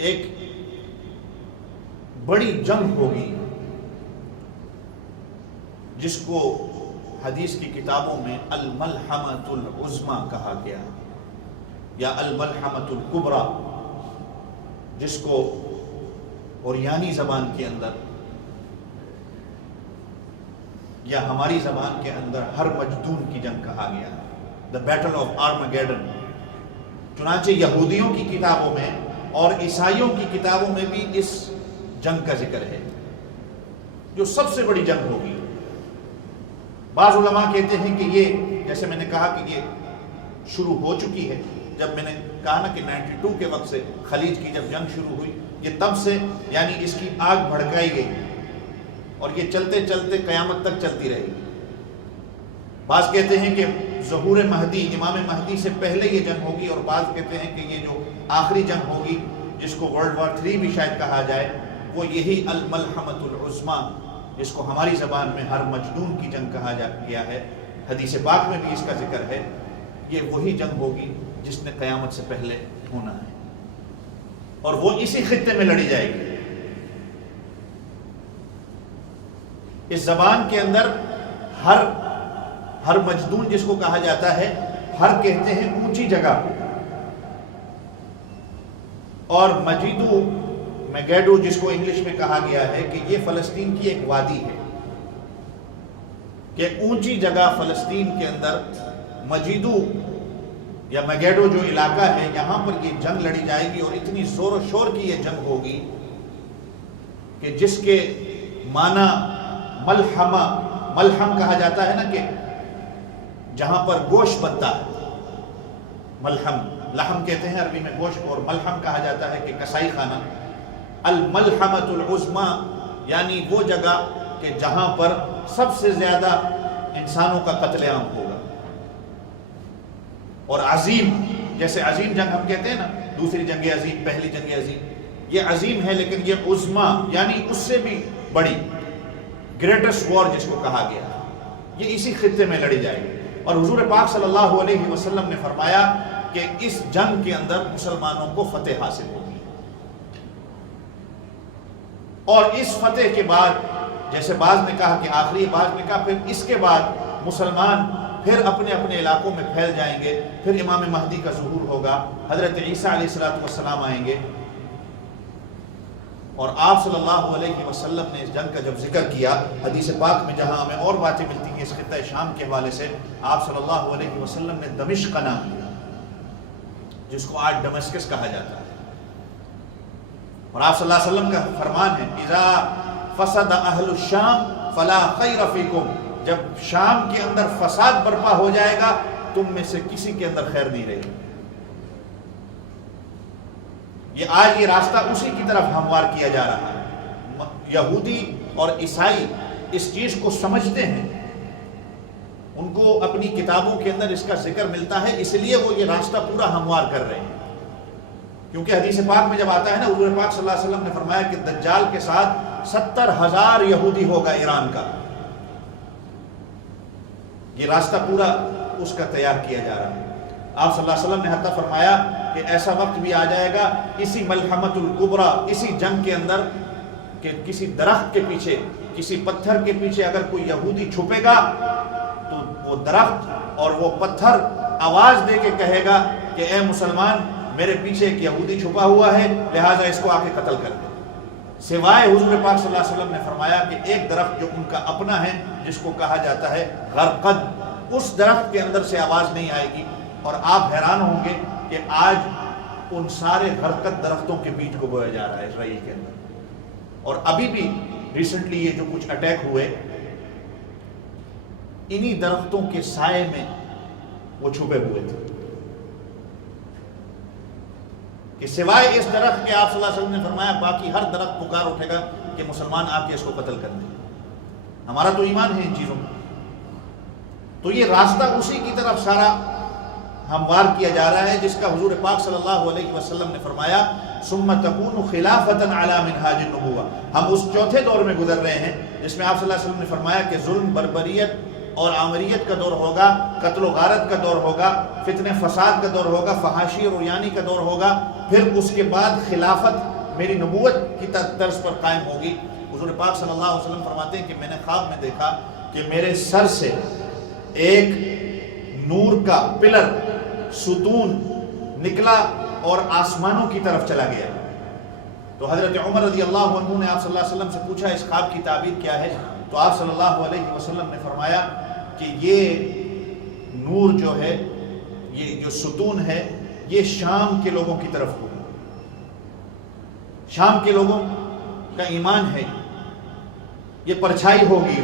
ایک بڑی جنگ ہوگی جس کو حدیث کی کتابوں میں الملحمۃ العظمی کہا گیا یا الملحمۃ الکبریٰ، جس کو اوریانی زبان کے اندر یا ہماری زبان کے اندر ہرمجدون کی جنگ کہا گیا، دا بیٹل آف آرمگیڈن۔ چنانچہ یہودیوں کی کتابوں میں اور عیسائیوں کی کتابوں میں بھی اس جنگ کا ذکر ہے، جو سب سے بڑی جنگ ہوگی۔ بعض علماء کہتے ہیں کہ یہ، جیسے میں نے کہا کہ یہ شروع ہو چکی ہے، جب میں نے کہا نا کہ 92 کے وقت سے خلیج کی جب جنگ شروع ہوئی، یہ تب سے یعنی اس کی آگ بھڑکائی گئی اور یہ چلتے چلتے قیامت تک چلتی رہے گی۔ بعض کہتے ہیں کہ ظہور مہدی، امام مہدی سے پہلے یہ جنگ ہوگی، اور بعض کہتے ہیں کہ یہ جو آخری جنگ ہوگی جس کو ورلڈ وار 3 بھی شاید کہا جائے، وہ یہی الملحمۃ العظمی، جس کو ہماری زبان میں ہرمجدون کی جنگ کہا گیا ہے، حدیث پاک میں بھی اس کا ذکر ہے، یہ وہی جنگ ہوگی جس نے قیامت سے پہلے ہونا ہے، اور وہ اسی خطے میں لڑی جائے گی۔ اس زبان کے اندر ہر مجدون جس کو کہا جاتا ہے، ہر کہتے ہیں اونچی جگہ، اور مجیدو میگیڈو جس کو انگلش میں کہا گیا ہے کہ یہ فلسطین کی ایک وادی ہے، کہ اونچی جگہ فلسطین کے اندر مجیدو یا میگیڈو جو علاقہ ہے، یہاں پر یہ جنگ لڑی جائے گی، اور اتنی زور و شور کی یہ جنگ ہوگی کہ جس کے معنی ملحم کہا جاتا ہے نا، کہ جہاں پر گوشت بنتا ہے، ملحم، لحم کہتے ہیں عربی میں گوشت کو، اور ملحم کہا جاتا ہے کہ کسائی خانہ۔ الملحمۃ العظمی یعنی وہ جگہ کہ جہاں پر سب سے زیادہ انسانوں کا قتل عام ہوگا، اور عظیم، جیسے عظیم جنگ ہم کہتے ہیں نا، دوسری جنگ عظیم، پہلی جنگ عظیم، یہ عظیم ہے، لیکن یہ عظمی یعنی اس سے بھی بڑی، گریٹسٹ وار جس کو کہا گیا، یہ اسی خطے میں لڑی جائے گی۔ اور حضور پاک صلی اللہ علیہ وسلم نے فرمایا کہ اس جنگ کے اندر مسلمانوں کو فتح حاصل ہوگی، اور اس فتح کے بعد، جیسے بعض نے کہا کہ آخری، بعض نے کہا پھر اس کے بعد مسلمان پھر اپنے اپنے علاقوں میں پھیل جائیں گے، پھر امام مہدی کا ظہور ہوگا، حضرت عیسیٰ علیہ السلام آئیں گے۔ اور آپ صلی اللہ علیہ وسلم نے اس جنگ کا جب ذکر کیا، حدیث پاک میں جہاں ہمیں اور باتیں ملتی ہیں اس خطہ شام کے حوالے سے، آپ صلی اللہ علیہ وسلم نے دمشق کا نام لیا، جس کو آج ڈمسکس کہا جاتا ہے، اور آپ صلی اللہ علیہ وسلم کا فرمان ہے، اذا فسد اہل الشام فلا خیر فیکم، جب شام کے اندر فساد برپا ہو جائے گا، تم میں سے کسی کے اندر خیر نہیں رہے گی۔ آج یہ راستہ اسی کی طرف ہموار کیا جا رہا ہے۔ یہودی اور عیسائی اس چیز کو سمجھتے ہیں، ان کو اپنی کتابوں کے اندر اس کا ذکر ملتا ہے، اس لیے وہ یہ راستہ پورا ہموار کر رہے ہیں، کیونکہ حدیث پاک میں جب آتا ہے نا، حضور پاک صلی اللہ علیہ وسلم نے فرمایا کہ دجال کے ساتھ 70,000 یہودی ہوگا ایران کا، یہ راستہ پورا اس کا تیار کیا جا رہا ہے۔ آپ صلی اللہ علیہ وسلم نے حتیٰ فرمایا کہ ایسا وقت بھی آ جائے گا اسی ملحمۃ الکبریٰ، اسی جنگ کے اندر، کہ کسی درخت کے پیچھے، کسی پتھر کے پیچھے اگر کوئی یہودی چھپے گا تو وہ درخت اور وہ پتھر آواز دے کے کہے گا کہ اے مسلمان، میرے پیچھے ایک یہودی چھپا ہوا ہے، لہٰذا اس کو آ کے قتل کر دے، سوائے حضور پاک صلی اللہ علیہ وسلم نے فرمایا کہ ایک درخت جو ان کا اپنا ہے، جس کو کہا جاتا ہے غرقد، اس درخت کے اندر سے آواز نہیں آئے گی۔ اور آپ حیران ہوں گے کہ آج ان سارے غرقد درختوں کے بیچ کو بویا جا رہا ہے اسرائیل کے اندر، اور ابھی بھی ریسنٹلی یہ جو کچھ اٹیک ہوئے، انہی درختوں کے سائے میں وہ چھپے ہوئے تھے، کہ سوائے اس درخت کے آپ صلی اللہ علیہ وسلم نے فرمایا باقی ہر درخت پکار اٹھے گا کہ مسلمان آ کے اس کو قتل کر دیں۔ ہمارا تو ایمان ہے ان چیزوں میں، تو یہ راستہ اسی کی طرف سارا ہموار کیا جا رہا ہے، جس کا حضور پاک صلی اللہ علیہ وسلم نے فرمایا ثم تکون خلافۃ علی منہاج النبوہ، ہم اس چوتھے دور میں گزر رہے ہیں جس میں آپ صلی اللہ علیہ وسلم نے فرمایا کہ ظلم، بربریت اور آمریت کا دور ہوگا، قتل و غارت کا دور ہوگا، فتنہ فساد کا دور ہوگا، فحاشی اور عریانی کا دور ہوگا، پھر اس کے بعد خلافت میری نبوت کی طرز پر قائم ہوگی۔ حضور پاک صلی اللہ علیہ وسلم فرماتے ہیں کہ میں نے خواب میں دیکھا کہ میرے سر سے ایک نور کا پلر، ستون نکلا اور آسمانوں کی طرف چلا گیا۔ تو حضرت عمر رضی اللہ عنہ نے آپ صلی اللہ علیہ وسلم سے پوچھا اس خواب کی تعبیر کیا ہے؟ تو آپ صلی اللہ علیہ وسلم نے فرمایا کہ یہ نور جو ہے، یہ جو ستون ہے، یہ شام کے لوگوں کی طرف ہوگا، شام کے لوگوں کا ایمان ہے، یہ پرچھائی ہوگی،